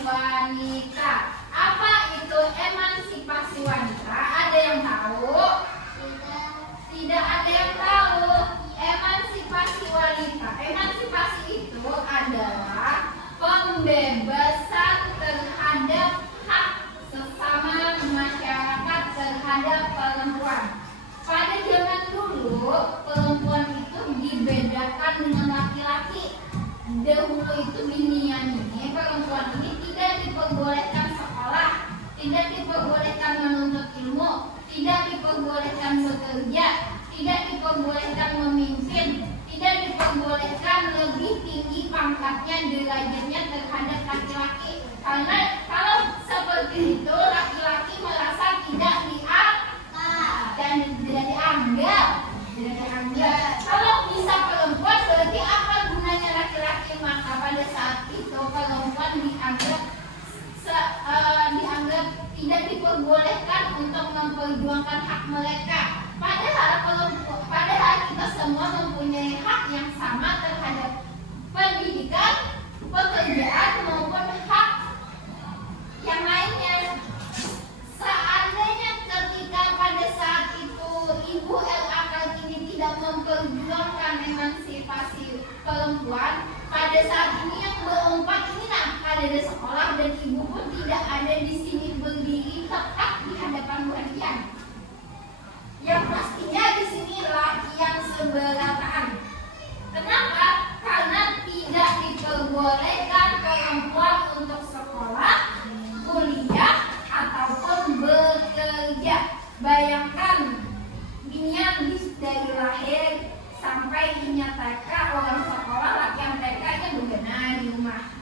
wanita. Apa itu emansipasi wanita? Ada yang tahu? Tidak ada yang tahu. Emansipasi wanita. Emansipasi itu adalah pembebasan terhadap hak sesama masyarakat terhadap perempuan. Pada zaman dulu, perempuan itu dibedakan dengan laki-laki. Dahulu itu binian ini, perempuan ini tidak diperbolehkan sekolah, tidak diperbolehkan menuntut ilmu, tidak diperbolehkan bekerja, tidak diperbolehkan memimpin, tidak diperbolehkan lebih tinggi pangkatnya, derajatnya terhadap laki-laki. Karena kalau seperti itu, laki-laki merasa tidak dianggap. Kalau bisa perempuan, berarti apa gunanya laki-laki? Maka pada saat itu perempuan dianggap tidak diperbolehkan untuk memperjuangkan hak mereka. Padahal kita semua mempunyai hak yang sama terhadap pendidikan, pekerjaan maupun hak yang lainnya. Seandainya ketika pada saat itu Ibu L.A. Kartini tidak memperjuangkan emansipasi perempuan, pada saat ini yang berempat ini ada di sekolah dan ibu pun tidak ada di sini berdiri tepat di hadapan kalian. Yang pastinya di sini laki yang seberataan. Kenapa? Karena tidak diperbolehkan perempuan untuk sekolah, kuliah ataupun bekerja. Bayangkan, binian dari lahir sampai dinyatakan orang sekolah latihan TK nya begana di rumah,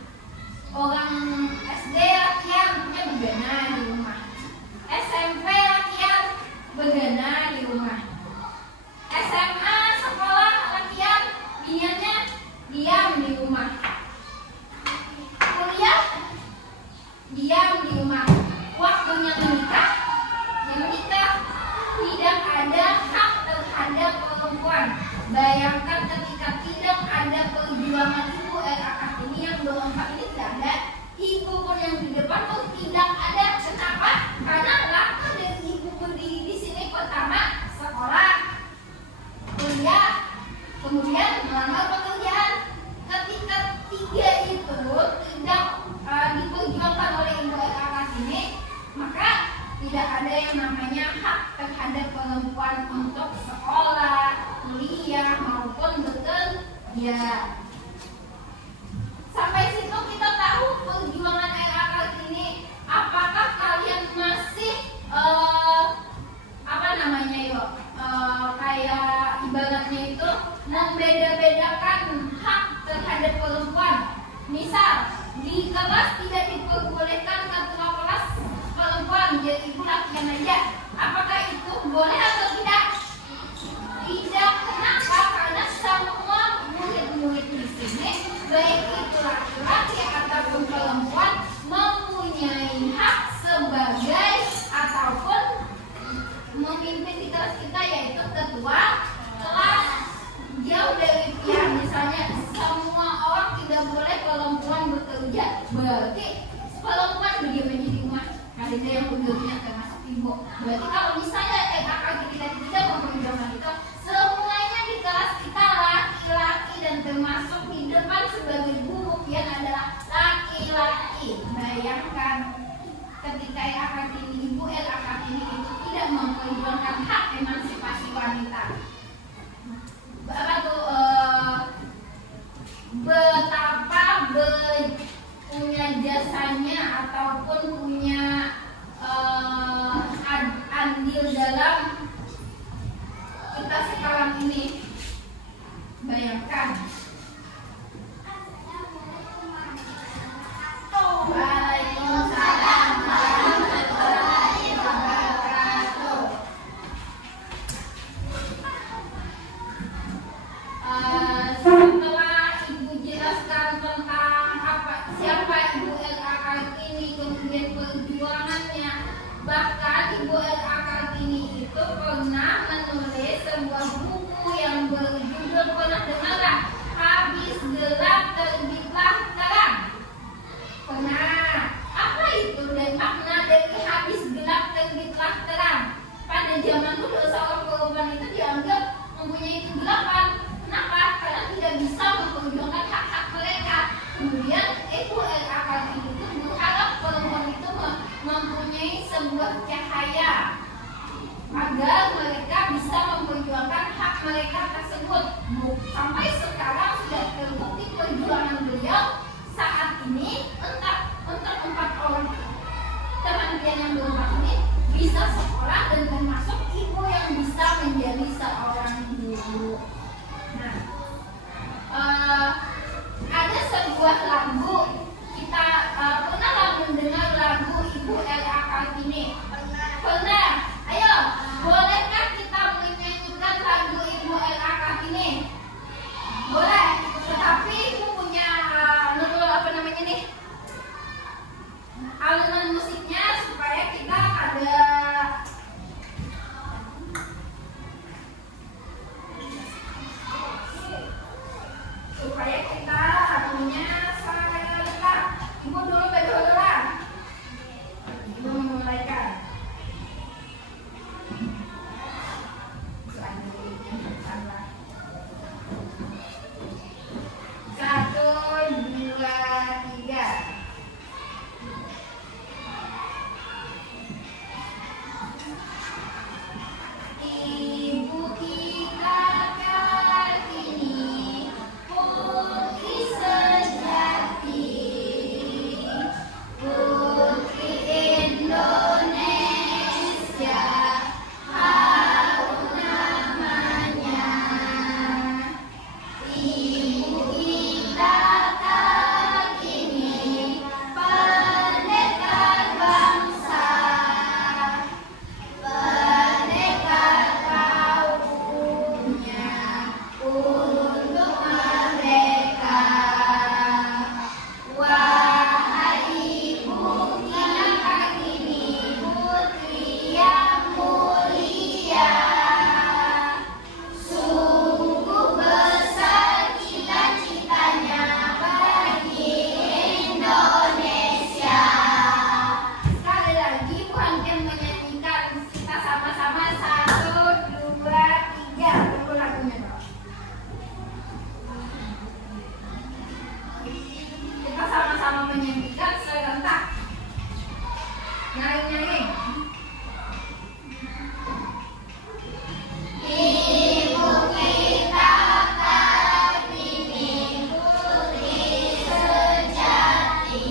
orang SD latihannya begana di rumah, SMP latihan begana di rumah, SMA sekolah latihan biniannya diam di rumah, kuliah diam di rumah. Waktunya menikah, tidak ada hak terhadap perempuan. Bayangkan ketika tidak ada perjuangan Ibu L.A. Kartini yang berempat ini tidak ada, ibu pun yang di depan pun tidak ada. Kenapa? Karena langkah dari ibu berdiri di sini pertama sekolah, kuliah, kemudian melamar pekerjaan. Ketika tiga itu tidak diperjuangkan oleh Ibu L.A. Kartini, maka tidak ada yang namanya hak terhadap perempuan untuk sekolah, kuliah maupun bekerja. Sampai situ kita tahu perjuangan L.A. Kartini. Apakah kalian masih kayak ibaratnya itu membeda-bedakan hak terhadap perempuan? Misal di kelas tidak diperbolehkan ketua kelas perempuan, jadi ibu latihan aja. Apakah itu boleh atau tidak? Tidak. Kenapa? Karena semua murid-murid di sini, baik itu laki-laki ataupun perempuan, mempunyai hak sebagai ataupun memimpin di kelas kita, yaitu ketua kelas. Jauh dari pihak misalnya semua orang tidak boleh perempuan bekerja, berarti perempuan bagaimana di rumah? Ada yang bekerja termasuk ibu. Berarti kalau misalnya kita tidak memperjuangkan itu, semuanya di kelas kita laki-laki dan termasuk di depan sebagai guru yang adalah laki-laki. Bayangkan ketika Ibu L.A. Kartini itu tidak memperjuangkan hak emansipasi wanita. Betapa punya jasanya ataupun punya andil dalam kita sekarang ini. Bayangkan. Waalaikumsalam warahmatullahi wabarakatuh. Setelah Ibu jelaskan tentang siapa Ibu L.A. Kartini, kemudian perjuangannya, bahkan Ibu L.A. Kartini itu pernah menulis sebuah buku yang berjudul, pernah dengar? Habis gelap terbitlah terang. Pernah sebuah cahaya agar mereka bisa memperjuangkan hak mereka tersebut. Sampai sekarang sudah terbukti perjuangan beliau saat ini untuk 4 orang teman yang berempat ini bisa sekolah dan termasuk ibu yang bisa menjadi seorang guru. Nah, ada sebuah lagu, kita pernah mendengar lagu Ibu L.A. Kartini? Pernah. Ayo, bolehkah kita menyanyikan lagu Ibu L.A. Kartini? Boleh, tetapi Ibu punya alunan musiknya supaya kita ada punya saya letak. Ibu dulu berdoa. Ibu memulaikan. Satu, dua, tiga. Ibu kita Kartini, putri sejati, putri Indonesia, harum namanya. Ibu kita Kartini, pendekar bangsa, pendekar kaumnya untuk merdeka. Wahai Ibu kita Kartini, putri yang mulia, sungguh besar cita-citanya bagi Indonesia. Sekali lagi Ibu Hangken menyanyikan, kita sama-sama. 1, 2, 3. Tunggu lagunya dong. Kita sama-sama menyanyikan serentak. Nyanyi-nyanyi. Ibu kita Kartini, putri sejati,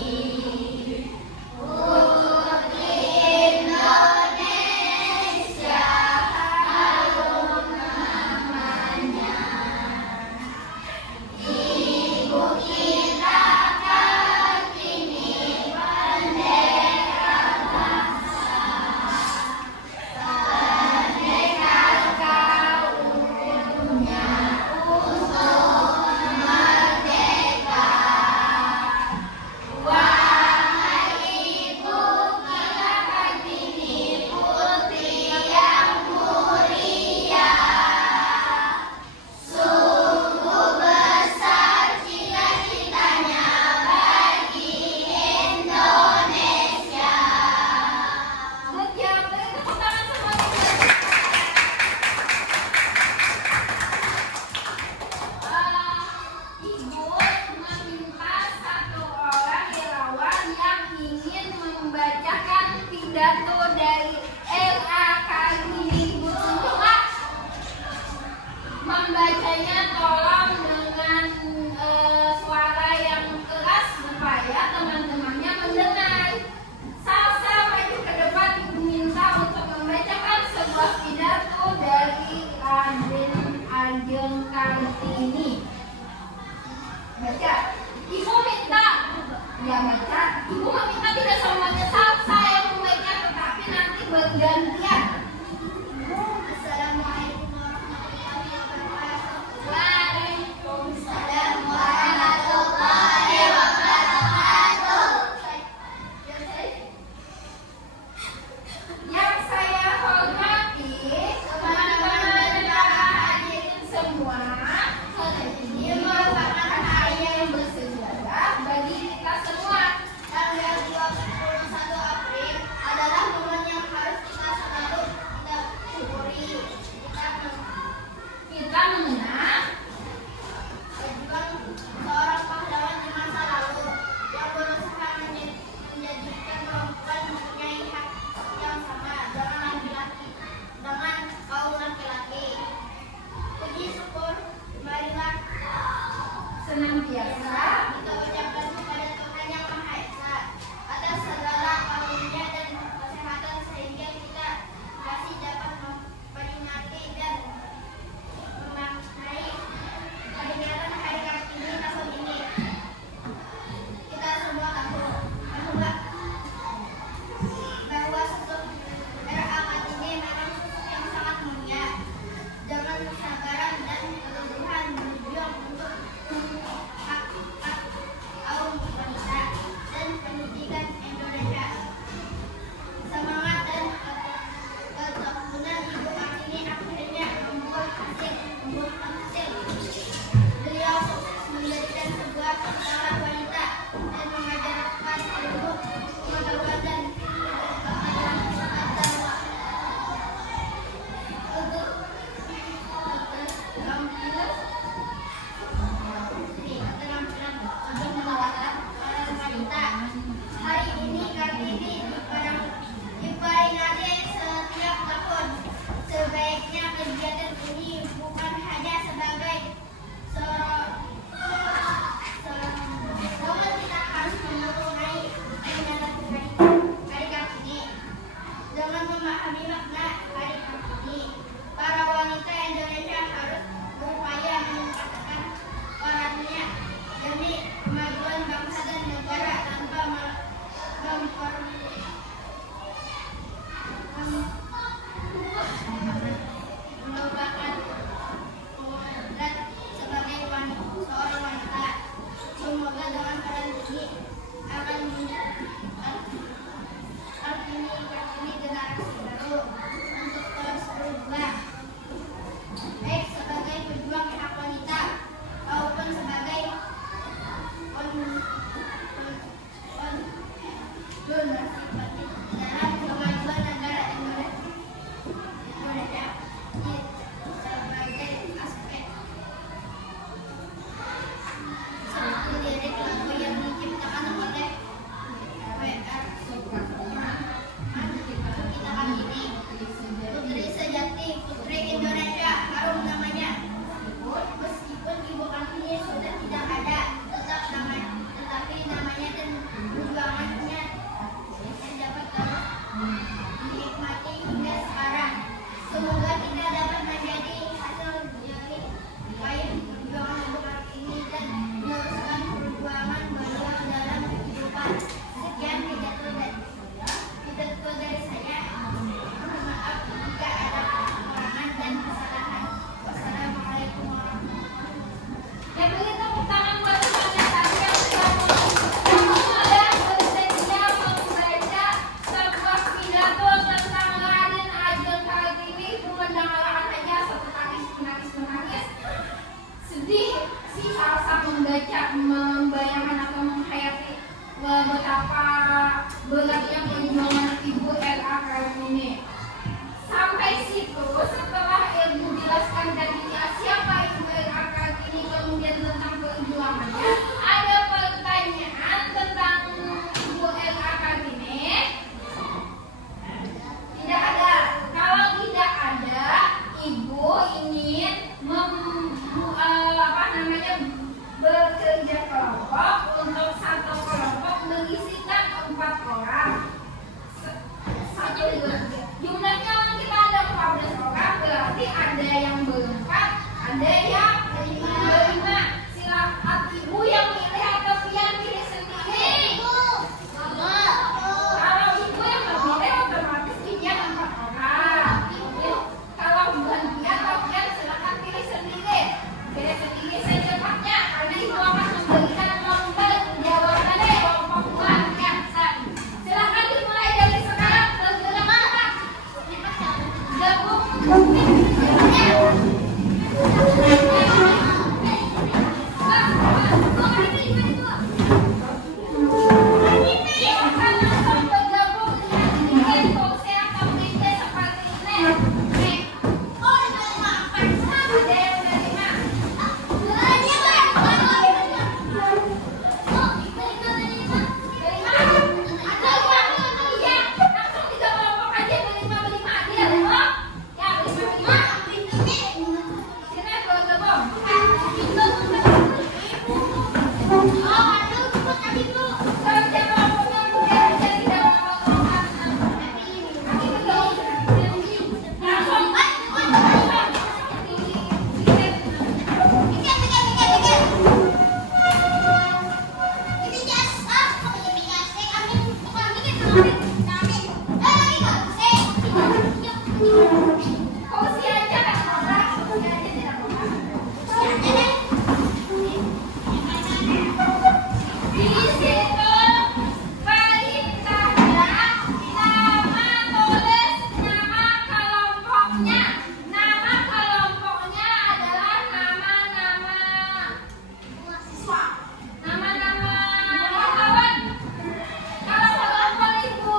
putri Indonesia, harum namanya. Ibu kita Kartini, pendekar bangsa, pendekar kaumnya untuk merdeka. Wahai Ibu kita Kartini, putri yang mulia, sungguh besar cita-citanya bagi Indonesia. Good job, beri tepuk tangan semuanya. Ibu meminta satu orang relawan yang ingin membacakan pidato dari L.A. Kartini. Ibu tunggulah. Membacanya tolong dengan suara yang keras supaya teman-temannya mendengar. Salsa maju ke depan. Ibu minta untuk membacakan sebuah pidato dari Raden Ajeng Kartini. Baca. Ibu minta. Ya baca. Ibu meminta tidak semuanya salsa yang membaca, tetapi nanti bergantian. Assalamualaikum warahmatullahi wabarakatuh. Waalaikumsalam warahmatullahi wabarakatuh. Yang saya hormati teman-teman para hadirin semua, ini merupakan hari yang bersejarah bagi kita semua. Tanggal 21 April adalah momen yang harus kita selalu kita syukuri. Kita mengenang perjuangan seorang pahlawan di masa lalu yang berusaha menjadikan perempuan mempunyai hak yang dalam kemajuan negara Indonesia di berbagai aspek. Seperti lirik lagu yang diciptakan oleh W.R. Ciptakan ini putri sejati, putri Indonesia, harum namanya. Meskipun ibu kandungnya sudah tidak ada, tetapi namanya dan perjuangannya yang dapat terus dinikmati hingga sekarang. Semoga kita dapat menjadi hasil dari payah perjuangan ibu kandung ini dan meneruskan perjuangan beliau dalam kehidupan. Sekian pidato dari saya. Mohon maaf jika ada kekurangan dan kesalahan. Wassalamualaikum warahmatullahi wabarakatuh. Ya, beri tepuk tangan buat teman-teman saya yang sudah bersedia membaca sebuah pidato tentang Raden Ajeng Kartini. Mendengarkan saja satu menangis sedih sih saat membayangkan atau menghayati betapa beratnya perjuangan Ibu R.A. Kartini. Sampai situ, setelah Ibu jelaskan tadinya siapa Ibu R.A. Kartini, kemudian tentang perjuangannya, ada pertanyaan tentang Ibu R.A. Kartini? Tidak ada. Kalau tidak ada, Ibu ingin bekerja kelompok untuk satu kelompok berisikan 4 orang. Jumlahnya kita ada 14 orang, berarti ada yang berempat, ada yang berlima. Silakan Ibu yang pilih atau yang pilih sendiri. Kalau Ibu yang memilih, otomatis Pian 4 orang. Kalau bukan Pian atau Pian, silakan pilih sendiri. Pilih sendiri secepatnya, karena Ibu akan memberikan lomba jawabannya kelompok 2 ya. Silakan dimulai dari sekarang. Bergerak gabung. Nama-nama wartawan. Kalau kelompok Ibu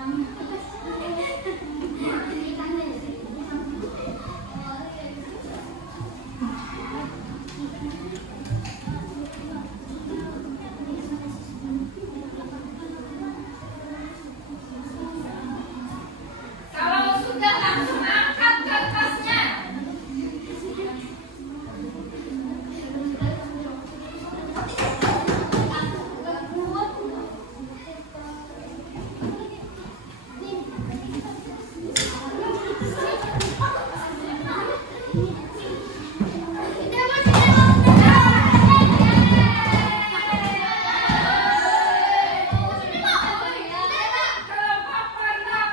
Kalau sudah langsung angkat kertasnya. Kalau papa nggak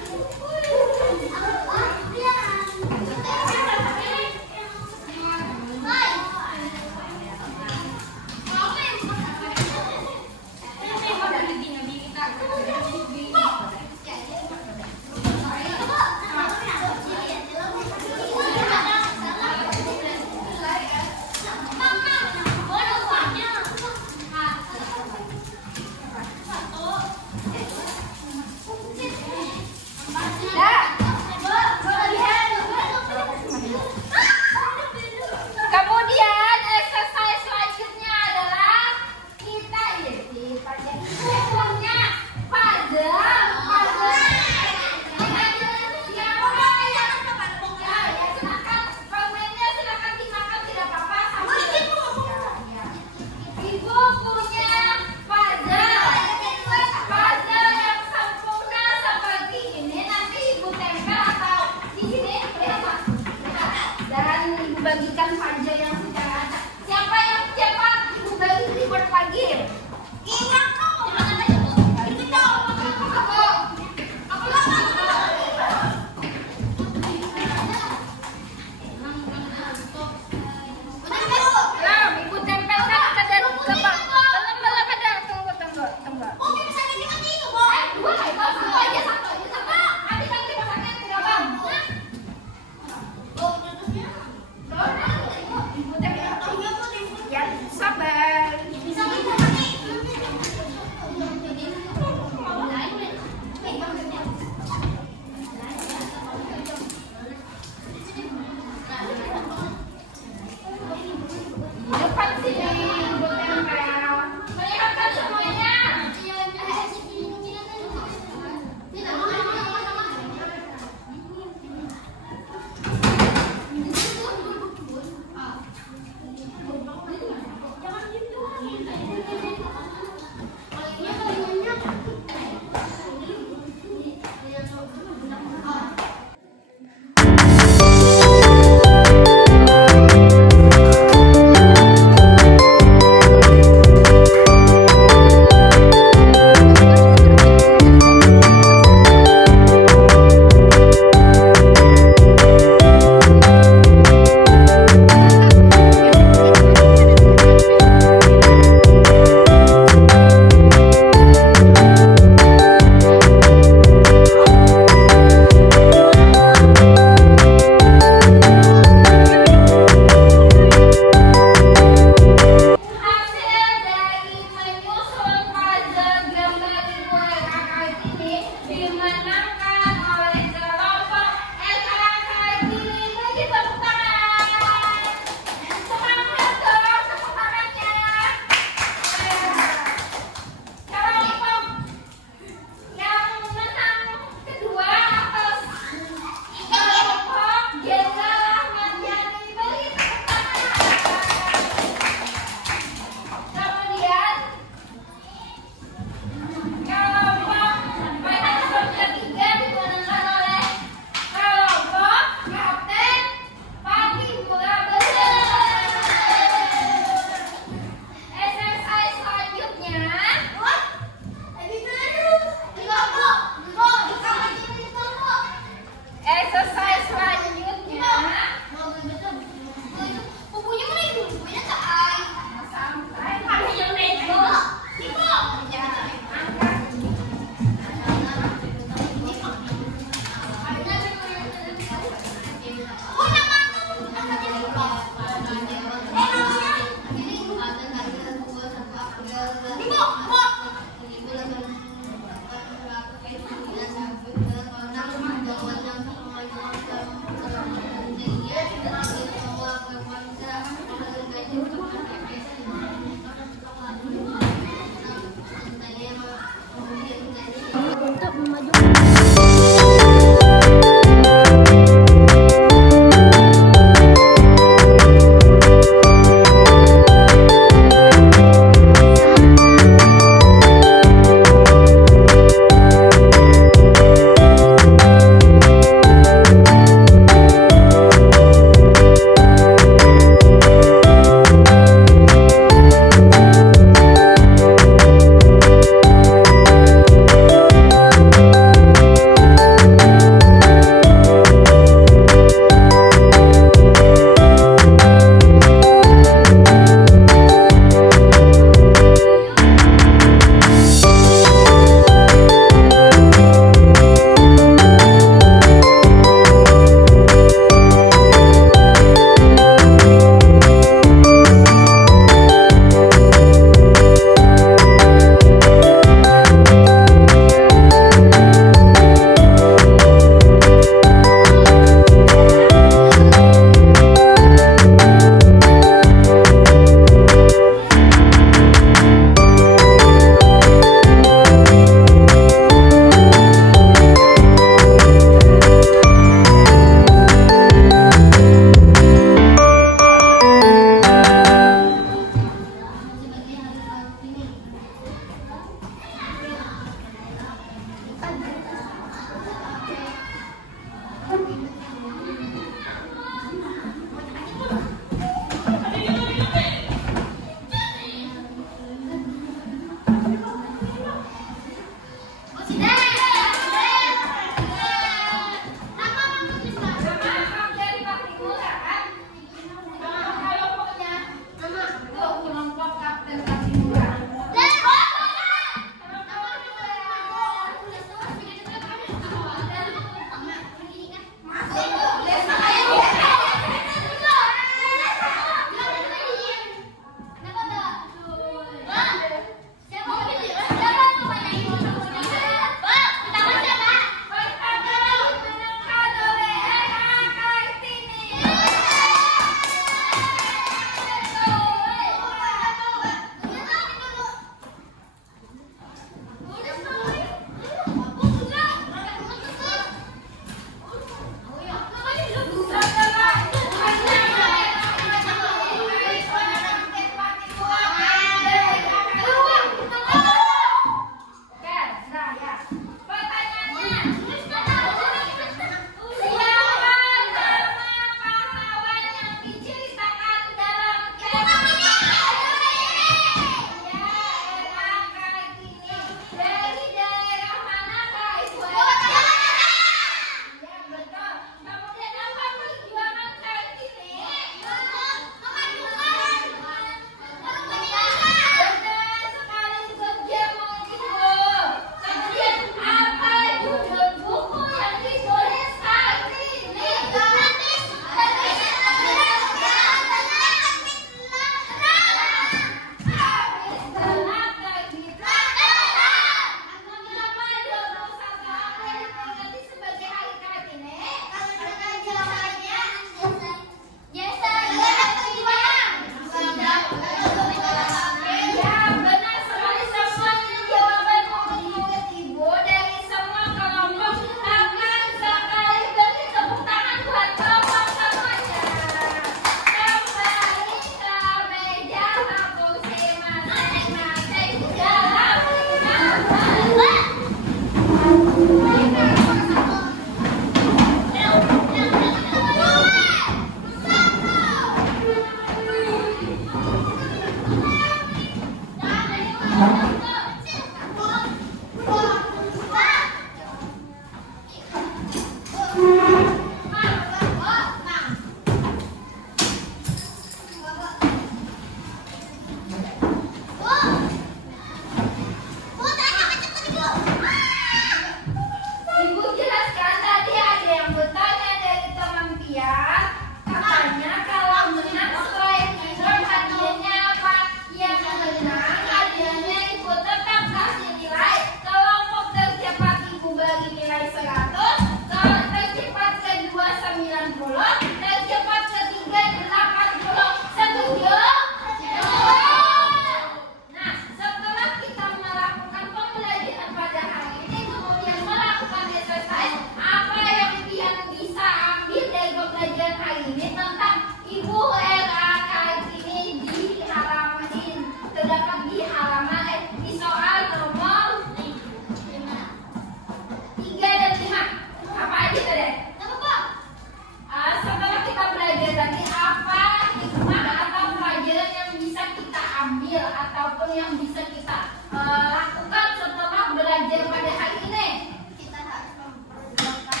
ambil ataupun yang bisa kita lakukan setelah belajar pada hari ini? Kita harus memperjuangkan.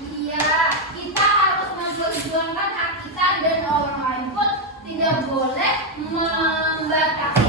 Iya, kita harus memperjuangkan hak kita dan orang lain pun tidak boleh membatasi